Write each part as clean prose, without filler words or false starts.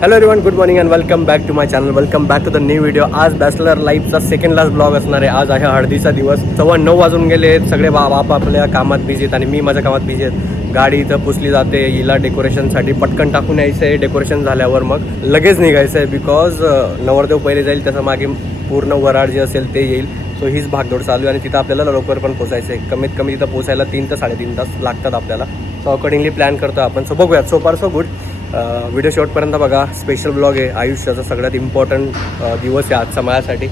Hello everyone, good morning and welcome back to my channel. Welcome back to the new video. आज bachelor लाईफचा second last blog असणार आहे. आज आहे हळदीचा दिवस. 9:15 वाजून गेले आहेत. सगळे बाप आपल्या कामात बिझी आहेत आणि मी माझ्या कामात बिझी आहेत. गाडी इथं पुसली जाते, हिला डेकोरेशनसाठी पटकन टाकून यायचं आहे. डेकोरेशन झाल्यावर मग लगेच निघायचं आहे, बिकॉज नवरदेव पहिले जाईल, त्याच्या मागे पूर्ण वराड जे असेल ते येईल. सो हीच भागदौड चालू आहे आणि तिथं आपल्याला लवकर पण पोचायचं आहे. कमीत कमी तिथं पोचायला 3 ते 3.5 तास लागतात आपल्याला. सो अकॉर्डिंगली प्लॅन करतो आपण. सो बघूयात. So far so good. Video शेवटपर्यंत बघा. स्पेशल ब्लॉग आहे. आयुष्याचा सगळ्यात इम्पॉर्टंट दिवस आहे आजचा माझ्यासाठी.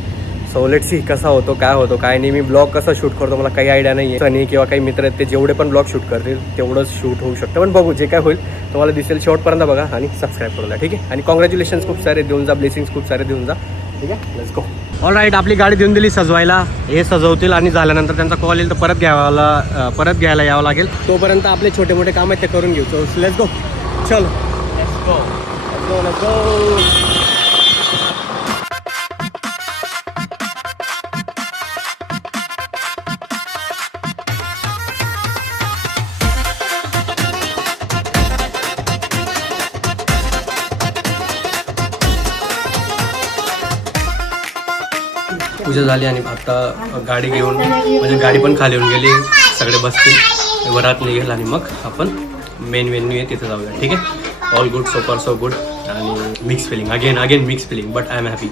सो लेट्स सी कसा होतो, काय होतो काय नाही. मी ब्लॉग कसा शूट करतो मला काही आयडिया नाही आहे. सनी किंवा काही मित्र आहेत ते जेवढे पण ब्लॉग शूट करतील तेवढंच शूट होऊ शकतं. पण बघू, जे काय होईल तुम्हाला दिसेल. शेवटपर्यंत बघा आणि सबस्क्राईब करून द्या, ठीक आहे. आणि कॉंग्रॅच्युलेशन्स खूप सारे देऊन जा, ब्लेसिंग्स खूप सारे देऊन जा, ठीक आहे. Let's go. ऑल राईट, आपली गाडी देऊन दिली सजवायला. हे सजवतील आणि झाल्यानंतर त्यांचा कॉल येईल तर परत घ्यायला यावं लागेल. तोपर्यंत आपले छोटे मोठे काम आहेत ते करून घेऊ. So let's go. चलो let's go. पूजा झाली आणि आता गाडी घेऊन, म्हणजे गाडी पण खाली येऊन गेली. सगळे बसतील, वरात निघेल आणि मग आपण मेन व्हेन्यू आहे तिथे जाऊया, ठीक आहे. All good, so far so good. आणि mix feeling, again mix feeling, but I am happy.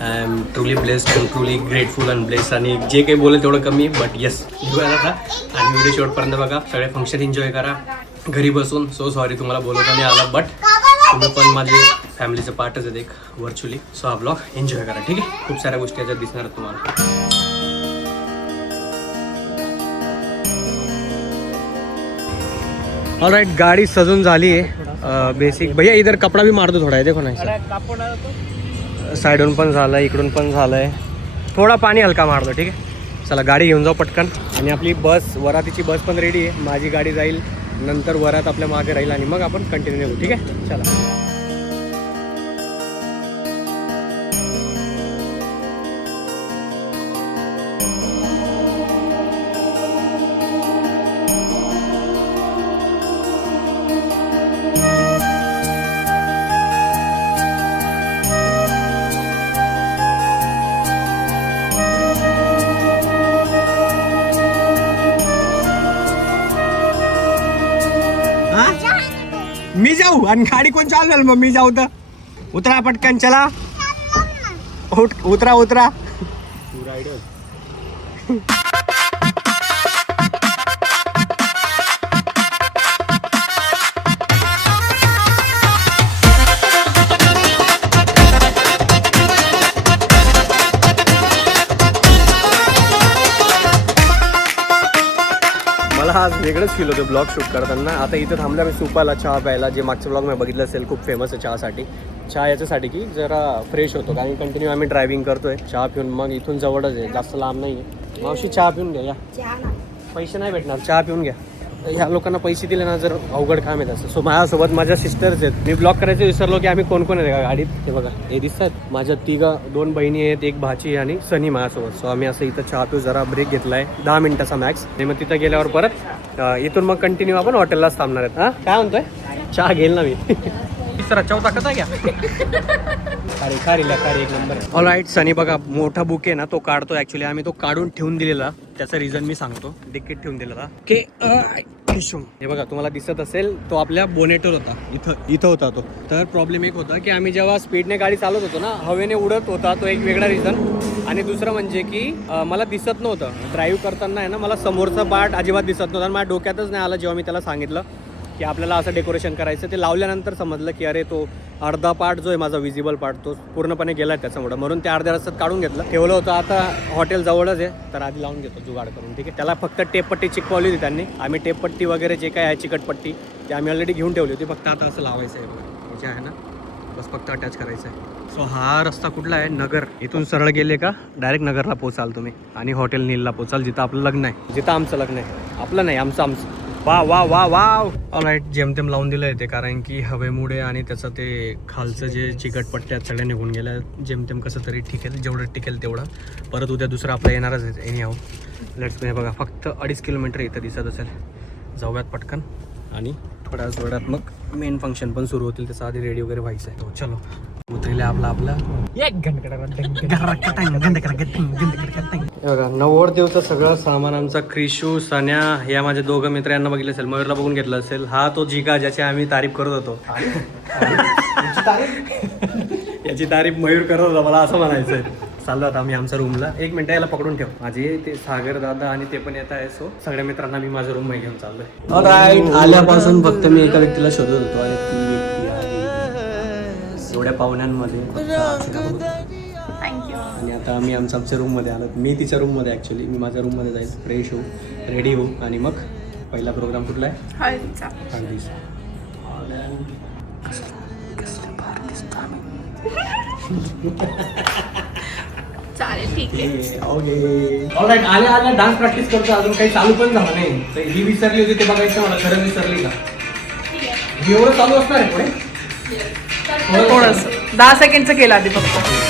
I am truly blessed and truly grateful and blessed. आणि जे काही बोलेल तेवढं कमी, बट येस घेऊया आता. आणि व्हिडिओ शेवटपर्यंत बघा. सगळे फंक्शन एन्जॉय करा घरी बसून. सो सॉरी तुम्हाला बोलवता नाही आला, बट तुम्ही पण माझे फॅमिलीचं पार्टच आहेत एक व्हर्च्युअली. सो हा ब्लॉग एन्जॉय करा, ठीक आहे. खूप साऱ्या गोष्टी याच्यात दिसणार आहेत तुम्हाला. ऑलराइट, गाड़ी सजून झाली आहे. बेसिक भैया इधर कपड़ा भी मार दो थोड़ा है, देखो ना. साइडून पण झालं आहे, इकडून पण झालं आहे. थोडा पाणी हलका मार दो, ठीक आहे. चला गाडी घेऊन जाऊ पटकन. आणि आपली बस, वरातीची बस पण रेडी आहे. माझी गाडी जाईल, नंतर वरात आपल्या मागे राहील आणि मग आपण कंटिन्यू करू, ठीक आहे. चला. मी जाऊ आणि गाडी कोण चालवेल मग? मी जाऊ तर. उतरा पटकन, चला. उतरा. मला आज वेगळंच फील होतं ब्लॉग शूट करताना. आता इथं थांबलं मी सुपाला चहा प्यायला, जे मागच्या ब्लॉग मी बघितलं असेल खूप फेमस आहे चहासाठी. चहा याच्यासाठी की जरा फ्रेश होतो, कारण कंटिन्यू आम्ही ड्रायव्हिंग करतोय. चहा पिऊन मग इथून जवळच आहे, जास्त लांब नाही आहे. मावशी चहा पिऊन घ्या. या पैसे नाही भेटणार, चहा पिऊन घ्या. ह्या लोकांना पैसे दिले ना, जर अवघड काम आहे तसं. सो माझ्यासोबत माझ्या सिस्टर्स आहेत. मी ब्लॉग करायचं विसरलो की आम्ही कोण आहे का गाडीत. हे बघा, हे दिसतात माझ्या 2 बहिणी आहेत, 1 भाची आणि सनी माझ्यासोबत. सो आम्ही असं इथं चहा पिऊ, जरा ब्रेक घेतला आहे 10 मिनिटाचा मॅक्स. आणि मग तिथं गेल्यावर परत इथून मग कंटिन्यू आपण हॉटेललाच थांबणार आहेत. हां, काय म्हणतोय? चहा घेईल ना मी. तिसरा चौथा कसा घ्या. खारी एक नंबर. ऑल राईट, सनी बघा मोठा बुक आहे ना, तो काढतो. ॲक्च्युली आम्ही तो काढून ठेवून दिलेला, त्याचं रिझन मी सांगतो. डिक्कीत ठेवून दिलेला की हे बघा तुम्हाला दिसत असेल, तो आपल्या बोनेटवर होता. इथं होता तो. तर प्रॉब्लेम एक होता की आम्ही जेव्हा स्पीडने गाडी चालवत होतो ना, हवेने उडत होता, तो एक वेगळा रिझन. आणि दुसरं म्हणजे की मला दिसत नव्हतं ड्राईव्ह करताना आहे ना, मला समोरचा पार्ट अजिबात दिसत नव्हता. माझ्या डोक्यातच नाही आलं जेव्हा मी त्याला सांगितलं की आपल्याला असं डेकोरेशन करायचं. ते लावल्यानंतर समजलं की अरे तो अर्धा पार्ट जो आहे माझा विजिबल पार्ट, तो पूर्णपणे गेला आहे त्याच्यामुळे. म्हणून ते अर्ध्या रस्त्यात काढून घेतलं, ठेवलं होतं. आता हॉटेल जवळच आहे, तर आधी लावून घेतो जुगाड करून, ठीक आहे. त्याला फक्त टेपपट्टी चिकवली होती त्यांनी. आम्ही टेपपट्टी वगैरे जे काय आहे चिकटपट्टी ते आम्ही ऑलरेडी घेऊन ठेवली होती. फक्त आता असं लावायचं आहे बघा, जे आहे ना, बस फक्त अटॅच करायचं आहे. सो हा रस्ता कुठला आहे? नगर. इथून सरळ गेले का डायरेक्ट नगरला पोचाल तुम्ही आणि हॉटेल नीलला पोचाल, जिथं आपलं लग्न आहे, जिथं आमचं लग्न आहे. आपलं नाही, आमचं. वा वा वा वाव. ऑलराईट, जेमतेम लावून दिलं आहे ते, कारण की हवेमुळे आणि त्याचं ते खालचं जे चिकटपट्ट्या सगळ्या निघून गेल्या. जेमतेम कसं तरी टिकेल, जेवढं टिकेल तेवढं. परत उद्या दुसरं आपलं येणारच आहे एनी हाऊ. Let's go. बघा फक्त 2.5 किलोमीटर इथं दिसत असेल. जाऊयात पटकन आणि थोड्याच वेळात मग मेन फंक्शन पण सुरू होतील, त्याचा आधी रेडी वगैरे व्हायचं आहे. तो चलो उतरले आपला बघा नवरदेवचं सगळं सामान आमचा क्रिशू, सन्या, या माझे दोघं मित्र यांना बघितलं असेल, मयूरला बघून घेतलं असेल. हा तो जिगा ज्याची आम्ही तारीफ करत होतो. याची तारीफ मयूर करत होता, मला असं म्हणायचंय. चाललो आता आम्ही आमच्या रूमला. 1 मिनिट याला पकडून ठेव. माझे ते सागर दादा आणि ते पण येत आहे. सो सगळ्या मित्रांना मी माझ्या रूम मध्ये घेऊन चाललोय. ऑलराईट, आल्यापासून फक्त मी एका व्यक्तीला शोधत होतो आणि ती व्यक्ती आहे एवढ्या पाहुण्यांमध्ये. आणि आता आम्ही आमच्या रूममध्ये आलो. मी तिच्या रूममध्ये, ॲक्च्युली मी माझ्या रूममध्ये जाईल, फ्रेश होऊ, रेडी होऊ आणि मग पहिला प्रोग्राम कुठला आहे? हळदीचा. चालेल, ठीक आहे. Okay all right. आल्या डान्स प्रॅक्टिस करतो, अजून काही चालू पण झालं नाही. तर ही विसरली होती ते बघायचं मला, खरं विसरली का? ही एवढं चालू असणार आहे पुढे थोडंसं 10 सेकंडचं केलं आधी फक्त.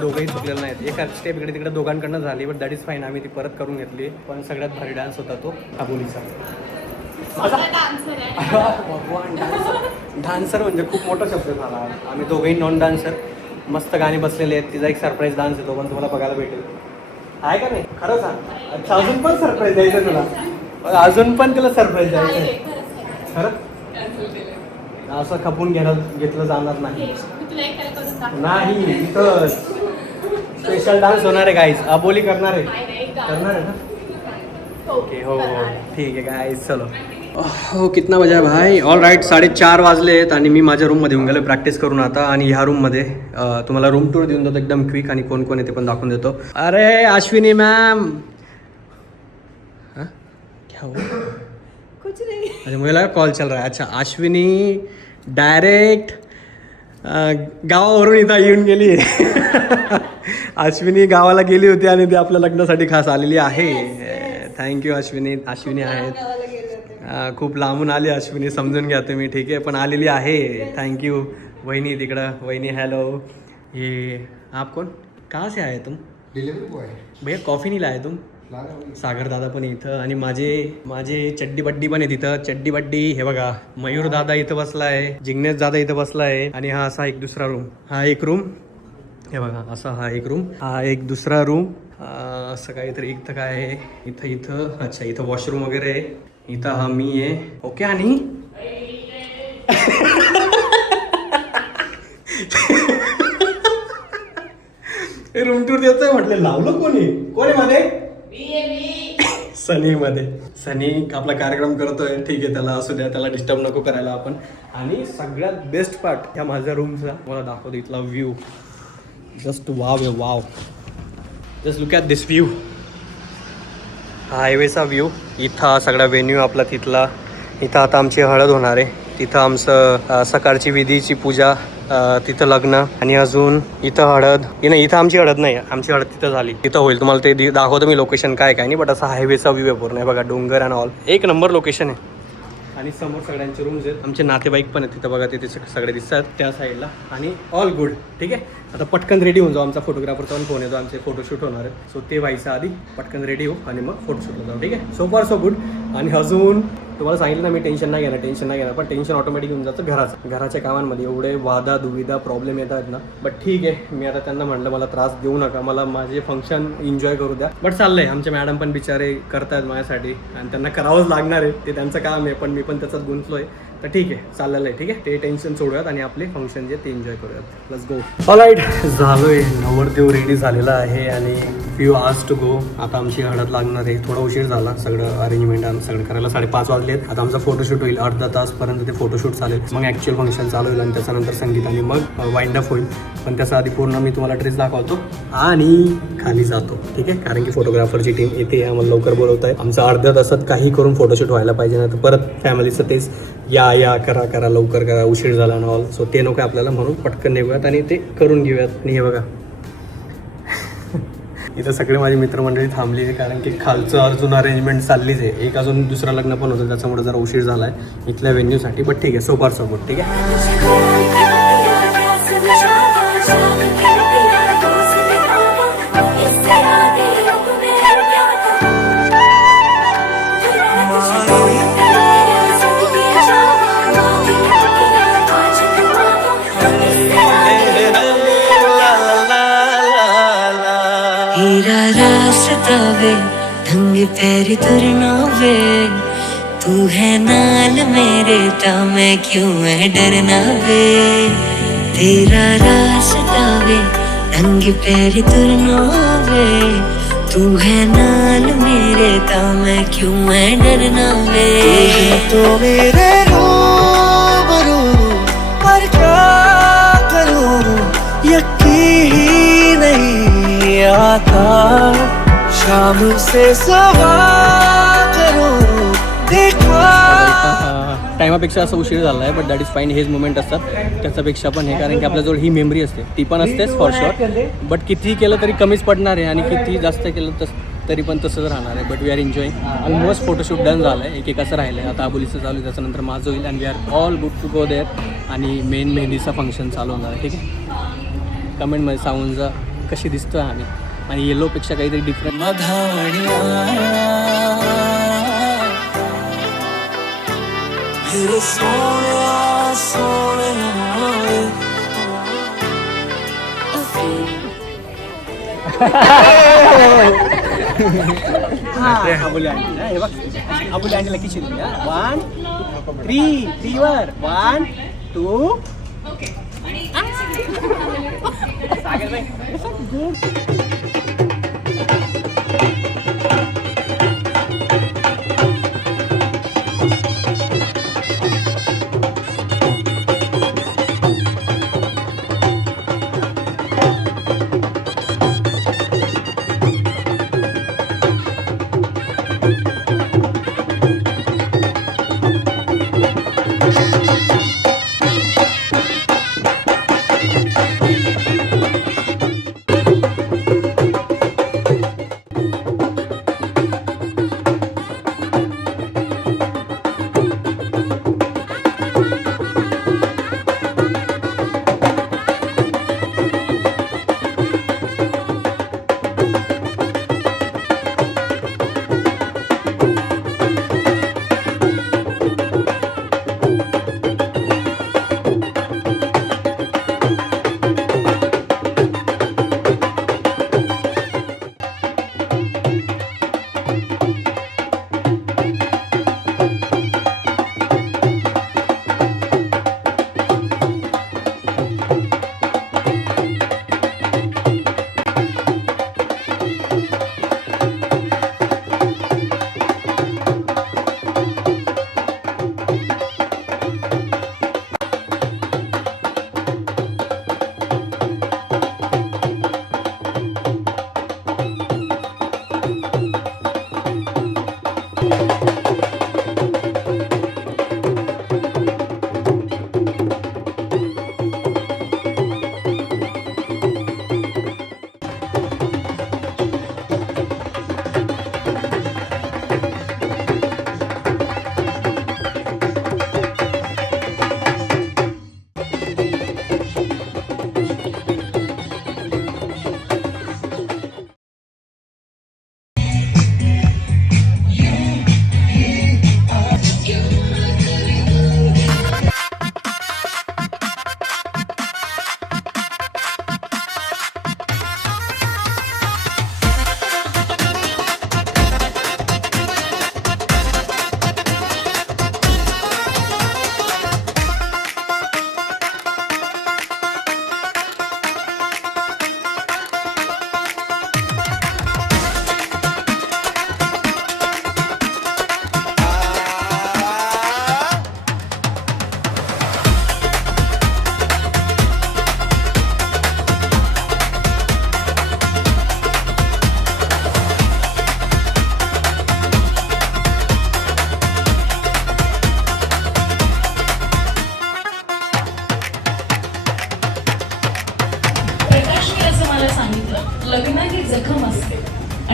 दोघंही चुकलेलं नाहीत. एका स्टेप इकडे तिकडे दोघांकडनं झाली, बट दॅट इज फाईन. आम्ही ती परत करून घेतली. पण सगळ्यात भारी डान्स होता तो अबोलीचा. डान्सर म्हणजे खूप मोठा शब्द झाला. आम्ही दोघंही नॉन डान्सर, मस्त गाणी बसलेले आहेत. तिचा एक सरप्राईज डान्स येतो, पण तुम्हाला बघायला भेटेल. आहे का नाही? खरं सांग. अच्छा, अजून पण सरप्राईज द्यायचं तुला? अजून पण तिला सरप्राईज द्यायचं? खरं असं खपून घेतलं जाणार नाही. नाही, इथं स्पेशल डान्स होणार आहे गाईज. अबोली करणार आहे ना? ओके, हो हो ठीक आहे गाईज. चलो. हो, कितना बजा भाई? ऑल राईट, 4:30 वाजलेत आणि मी माझ्या रूममध्ये येऊन गेलो प्रॅक्टिस करून आता. आणि ह्या रूममध्ये तुम्हाला रूम टूर देऊन देतो एकदम क्विक, आणि कोण कोण आहे ते पण दाखवून देतो. अरे अश्विनी मॅम, क्या हुआ? कुछ नहीं. अच्छा, मुझे लगा कॉल चल रहा है. अच्छा, अश्विनी डायरेक्ट गावावरून इथं येऊन गेली. अश्विनी गावाला गेली होती आणि ती आपल्या लग्नासाठी खास आलेली आहे. थँक्यू अश्विनी. अश्विनी आहेत, खूप लांबून आली अश्विनी, समजून घ्या तुम्ही, ठीक आहे, पण आलेली आहे. थँक्यू. वहिनी तिकडं. वहिनी हॅलो. ये आप कौन, कहाँ से आए तुम? Delivery boy. भैया कॉफी नाही लाए तुम? सागर दादा पण इथं, आणि माझे चड्डी बड्डी पण आहे तिथं. चड्डी बड्डी हे बघा, मयूर दादा इथं बसला आहे, जिग्नेश दादा इथं बसला आहे. आणि हा असा एक दुसरा रूम, हा एक रूम, हे बघा असा हा एक रूम, हा एक दुसरा रूम, असं काहीतरी. इथं काय आहे? इथं अच्छा, इथं वॉशरूम वगैरे आहे. इथं हा मी आहे. ओके. आणि रूम टूर देतोय म्हटलं, लावलं कोणी मध्ये? सनी मध्ये. सनी आपला कार्यक्रम करतोय, ठीक आहे, त्याला असू द्या, त्याला डिस्टर्ब नको करायला आपण. आणि सगळ्यात बेस्ट पार्ट ह्या माझ्या रूमचा मला दाखवतो. इथला व्ह्यू जस्ट वाव आहे, wow. Just look at this view. हायवेचा व्ह्यू. इथं सगळा व्हेन्यू आपला तिथला. इथं आता आमची हळद होणार आहे. तिथं आमचं सकाळची विधीची पूजा, तिथं लग्न, आणि अजून इथं हळद. नाही, इथं आमची हळद नाही, आमची हळद तिथं झाली. तिथं होईल. तुम्हाला ते दाखवतो मी लोकेशन काय नाही, बट असा हायवेचा व्ह्यू आहे पूर्ण. बघा डोंगर अँड ऑल, एक नंबर लोकेशन आहे. आणि समोर सगळ्यांचे रूम्स आहेत. आमचे नातेवाईक पण आहेत तिथं बघा, तिथे सगळे दिसतात त्या साईडला. आणि ऑल गुड, ठीक आहे. आता पटकन रेडी होऊन जाऊ. आमचा फोटोग्राफरचा पण फोन येतो, आमचे फोटोशूट होणार आहे. सो ते व्हायचं आधी पटकन रेडी होऊ आणि मग फोटोशूटला जाऊ, ठीक आहे. So far so good. आणि अजून तुम्हाला सांगितलं ना मी, टेन्शन नाही घेणार, पण टेन्शन ऑटोमॅटिक येऊन जातं घराच्या कामांमध्ये. एवढे वादा दुविधा प्रॉब्लेम येतात ना, बट ठीक आहे. मी आता त्यांना म्हटलं मला त्रास देऊ नका, मला माझे फंक्शन एन्जॉय करू द्या. बट चाललंय, आमचे मॅडम पण बिचारे करतायत माझ्यासाठी, आणि त्यांना करावंच लागणार आहे, ते त्यांचं काम आहे. पण मी पण त्याच्यात गुंतलोय, तर ठीक आहे, चाललेलं आहे, ठीक आहे. ते टेन्शन सोडूयात आणि आपले फंक्शन जे ते एन्जॉय करूयात. Let's go. ऑलराईट, झालोय. नवरदेव रेडी झालेला आहे आणि फ्यू आवर्स टू गो. आता आमची हळद लागणार आहे. थोडा उशीर झाला, सगळं अरेंजमेंट सगळं करायला 5:30 वाजलेत. आता आमचा फोटोशूट होईल, अर्धा तासपर्यंत ते फोटोशूट चालेल. मग ॲक्च्युअल फंक्शन चालू होईल आणि त्याच्यानंतर संगीत आणि मग वाइंड अप होईल. पण त्याचा आधी पूर्ण मी तुम्हाला ड्रेस दाखवतो आणि खाली जातो, ठीक आहे. कारण की फोटोग्राफरची टीम येते, आम्हाला लवकर बोलवत आहे. आमचं अर्ध्या तासात काही करून फोटोशूट व्हायला पाहिजे ना, तर परत फॅमिलीचं तेच या या करा करा लवकर करा उशीर झाला ना ऑल. सो ते नको आपल्याला, म्हणून पटकन निघूयात आणि ते करून घेऊयात. आणि हे बघा इथं सगळे माझी मित्रमंडळी थांबली आहे, कारण की खालचं अजून अरेंजमेंट चाललीच आहे. एक अजून दुसरं लग्न पण होतं, त्याच्यामुळे जरा उशीर झाला आहे इथल्या व्हेन्यूसाठी. बट ठीक आहे, सोपार सपोर्ट ठीक आहे. हीरा रास्ता वे ढंग पैरी तुरना वे तू है नाल मेरे ता मैं क्यों है डरना वे तेरा रास्ता वे ढंग पैरी तुरना वे तू है नाल मेरे ता मैं क्यों है डरना वे तो मेरे रूबरू पर क्या करूं यकीन नहीं आता शाम से सवार करूं देखा. टायमापेक्षा असं उशीर झाला आहे, बट दॅट इज फाईन. हेच मुमेंट असतात त्याच्यापेक्षा पण हे, कारण की आपल्याजवळ ही मेमरी असते, ती पण असतेच फॉर शुअर. बट कितीही केलं तरी कमीच पडणार आहे आणि किती जास्त केलं तरी पण तसंच राहणार आहे. But we are enjoying. Almost photoshoot done झालं आहे. एक असं राहिलं आहे. आता आबोलीचं चालू आहे, त्याच्यानंतर माझं होईल and we are all good to go there. आणि मेन मेहंदीचा फंक्शन चालू होणार आहे. ठीक आहे, कमेंटमध्ये सांगून जा कशी दिसतोय आम्ही. आणि येलोपेक्षा काहीतरी डिफरंट. आबोली आंटी हे बघ, आबोली आंटीला किचन 1 3 वर 1 2 सागर भाई गुड.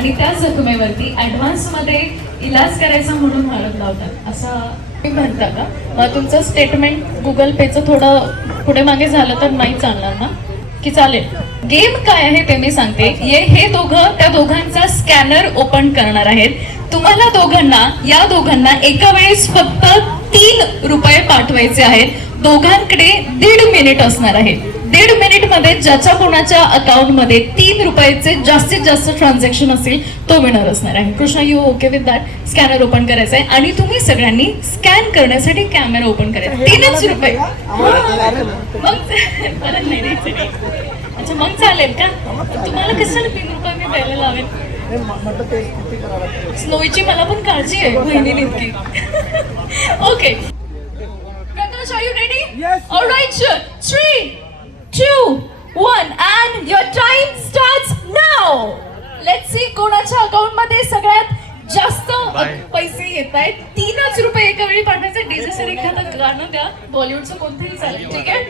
आणि त्याच जखमेवरती ॲडव्हान्समध्ये इलाज करायचा म्हणून हळद लावतात असं म्हणता का? मग तुमचं स्टेटमेंट गुगल पेचं थोडं पुढे मागे झालं तर नाही चालणार ना, की चालेल? गेम काय आहे ते मी सांगते. हे दोघं त्या दोघांचा स्कॅनर ओपन करणार आहेत. तुम्हाला या दोघांना एका वेळेस फक्त 3 रुपये पाठवायचे आहेत. दोघांकडे 1.5 मिनिट असणार आहे. 1.5 मिनिटमध्ये ज्याच्या कोणाच्या अकाउंटमध्ये 3 रुपयाचे जास्तीत जास्त ट्रान्झॅक्शन असेल तो विनर असणार आहे. Krishna, you okay with that? Scanner open करायचं आहे आणि तुम्ही सगळ्यांनी स्कॅन करण्यासाठी कॅमेरा ओपन करायचा. 3च रुपये. मग परत नाही द्यायचं नाही. अच्छा, मग चालेल का? तुम्हाला कशाला 3 रुपये मी द्यायला लावेल? स्नोईची मला पण काळजी आहे बहिणीने इतकी. Okay Prakash, are you ready? Yes. All right, sure. 3, 2, 1 and your time starts now. Let's see कोणाच्या अकाउंट मध्ये सगळ्यात जास्त पैसे येत आहेत. 3च रुपये एका वेळी पाठवायचे. डीजे सर एखादं गाणं द्या, बॉलिवूडचं कोणतंही चालेल, ठीक आहे?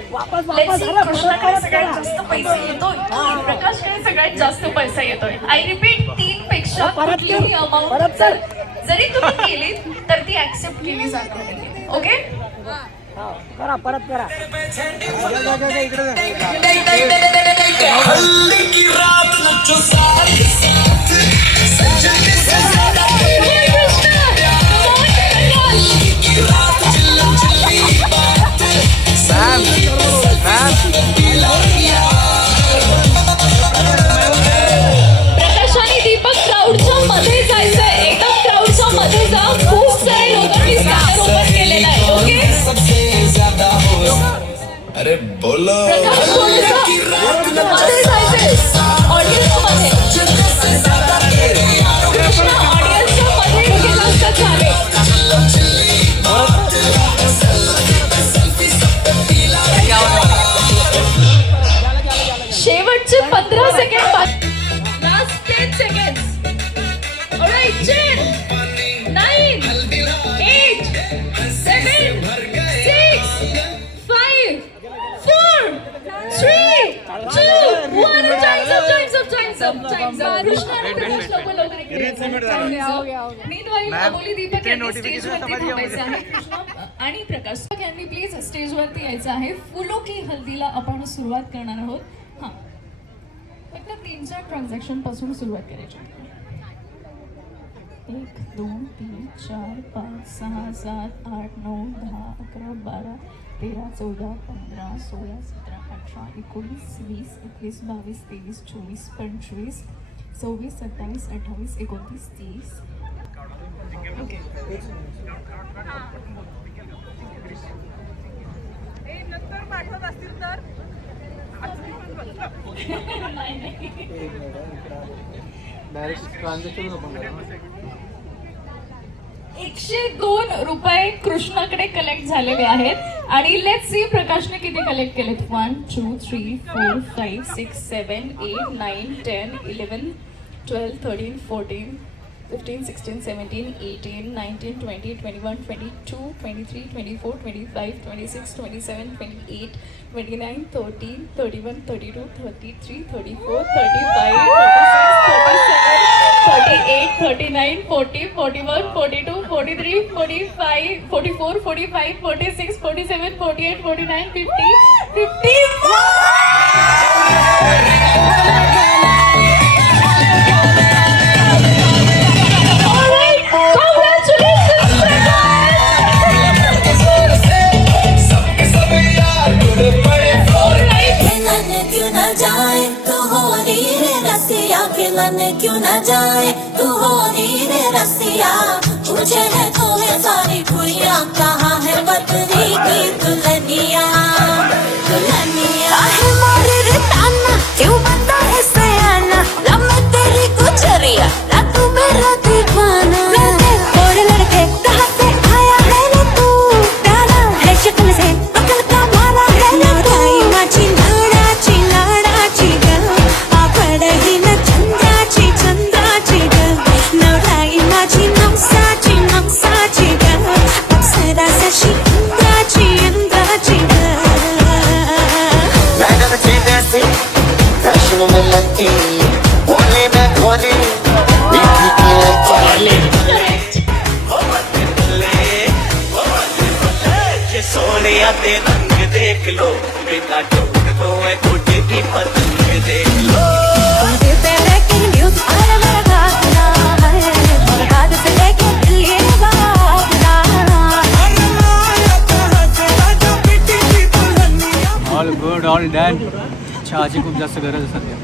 Let's see कृष्णाकडे सगळ्यात जास्त पैसे येतोय, प्रकाशकडे सगळ्यात जास्त पैसा येतोय. आय रिपीट, 3 पेक्षा कुठलीही अमाऊंट जरी तुम्ही केली तर ती ऍक्सेप्ट केली जाते. ओके, करा परत करा. प्रकाशाने दीपक क्राऊडच्या मध्ये जायचंय. एकदम क्राऊडच्या मध्ये जा. खूप सारे लोकांनी स्कॅनर ओपन केलेला आहे. ओके, अरे बोलो प्रकाश थोडंसं मध्ये जायचंय. ऑडियन्समध्ये कृष्णा, ऑडियन्सच्या मध्ये गेला असता चालेल. शेवटचे 15 second. Last 10 seconds. Alright, 10, 9, 8, 7, 6, 5, 4, 3, 2, 1. Time's up. Krishna आणि प्रकाश लवकर इकडे. मीनवाईल अबोली दीपक यांनी स्टेजवरती थांबायचं आहे. कृष्णा आणि प्रकाश यांनी प्लीज स्टेजवरती यायचं आहे. फुलो की हल्दीला आपण सुरुवात करणार आहोत. हां, फक्त 3-4 ट्रान्झॅक्शन पासून सुरुवात करायची. 1, 2, 3, 4, 5, 6, 7, 8, 9, 10, 11, 12, 13, 14, 15, 16, 17, 18, 19, 20, 21, 22, 23, 24, 25, 26, 27, 28, 29, 30. ओके, नंतर पाठवत असतील तर डायरेक्ट ट्रान्झॅक्शन ओपन करा. 102 रुपये कृष्णाकडे कलेक्ट झालेले आहेत आणि लेट्स सी प्रकाशने किती कलेक्ट केलेत. 1, 2, 3, 4, 5, 6, 7, 8, 9, 10, 11, 12, 13, 14, 15, 16, 17, 18, 19, 20, 21, 22, 23, 24, 25, 26, 27, 28, 29, 30, 31, 32, 33, 34, 35, 36, 37, 38, 39, 40, 41, 42, 43, 45, 44, 45, 46, 47, 48, 49, 50, 51. क्यों न जाए तू हो रे रसिया, मुझे है तो है सारी खुशियाँ, कहाँ है बदरी की दुल्हनिया दुल्हनिया है मोरे रे ताना, क्यों बंदा है सयाना, लब में तेरी गुजरिया ला तू मेरा दीवाना। लड़के और लड़के कहाँ से आया है रे तू, प्यारा है शक्ल से अकल का मारा है ना तू। माझी लाडाची लाडाची गं, आपण ही न चंद्राची चंद्राची गं, नवराई माझी नवसाची नवसाची गं, अप्सरा जशी इंद्राची इंद्राची गं। मैं जैसी फैशन में लगती, बोले मैं खोली दिल पे breaking news, अरे मेरा घाघरा है, बरसात से लेके दिल्ली बाबरा। All good all done. चहाची खूप जास्त गरज आहे सध्या.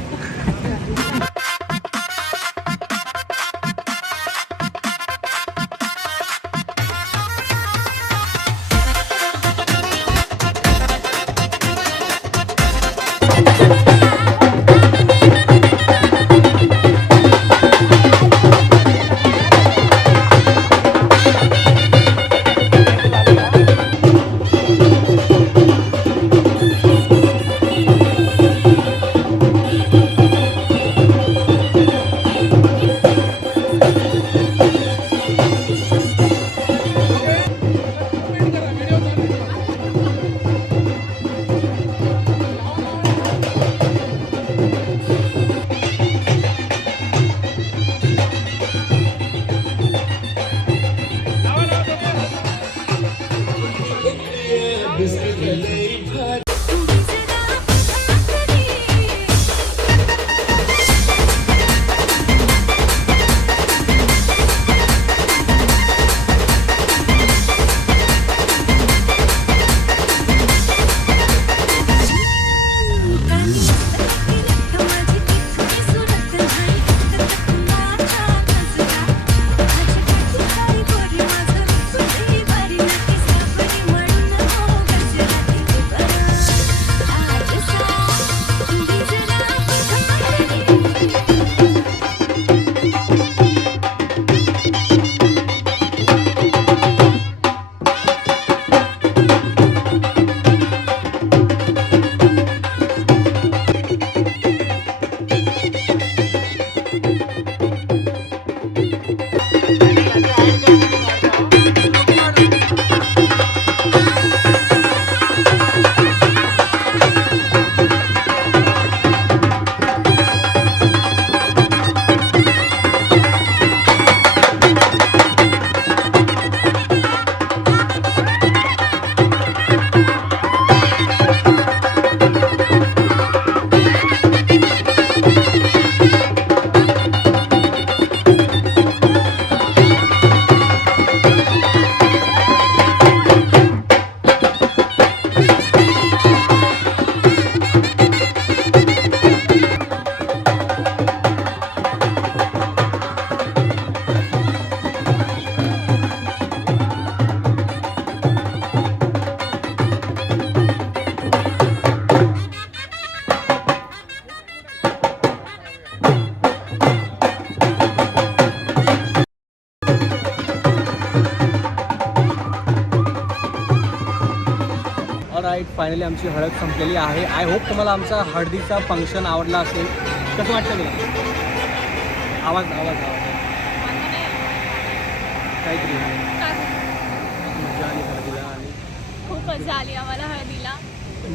राईट, फायनली आमची हळद संपलेली आहे. आय होप तुम्हाला आमचा हळदीचा फंक्शन आवडला असेल. कसं वाटतं तुला? आवाज आवाज आवाज काहीतरी मजा आली हळदीला. आणि खूप मजा आली आम्हाला हळदीला.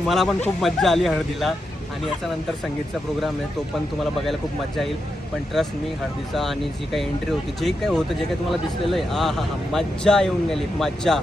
मला पण खूप मजा आली हळदीला. आणि याच्यानंतर संगीतचा प्रोग्राम आहे, तो पण तुम्हाला बघायला खूप मजा येईल. पण ट्रस्ट मी, हळदीचा आणि जी काही एंट्री होती, जे काही होतं, जे काही तुम्हाला दिसलेलं आहे, हा हा हा, मज्जा येऊन गेली, मज्जा.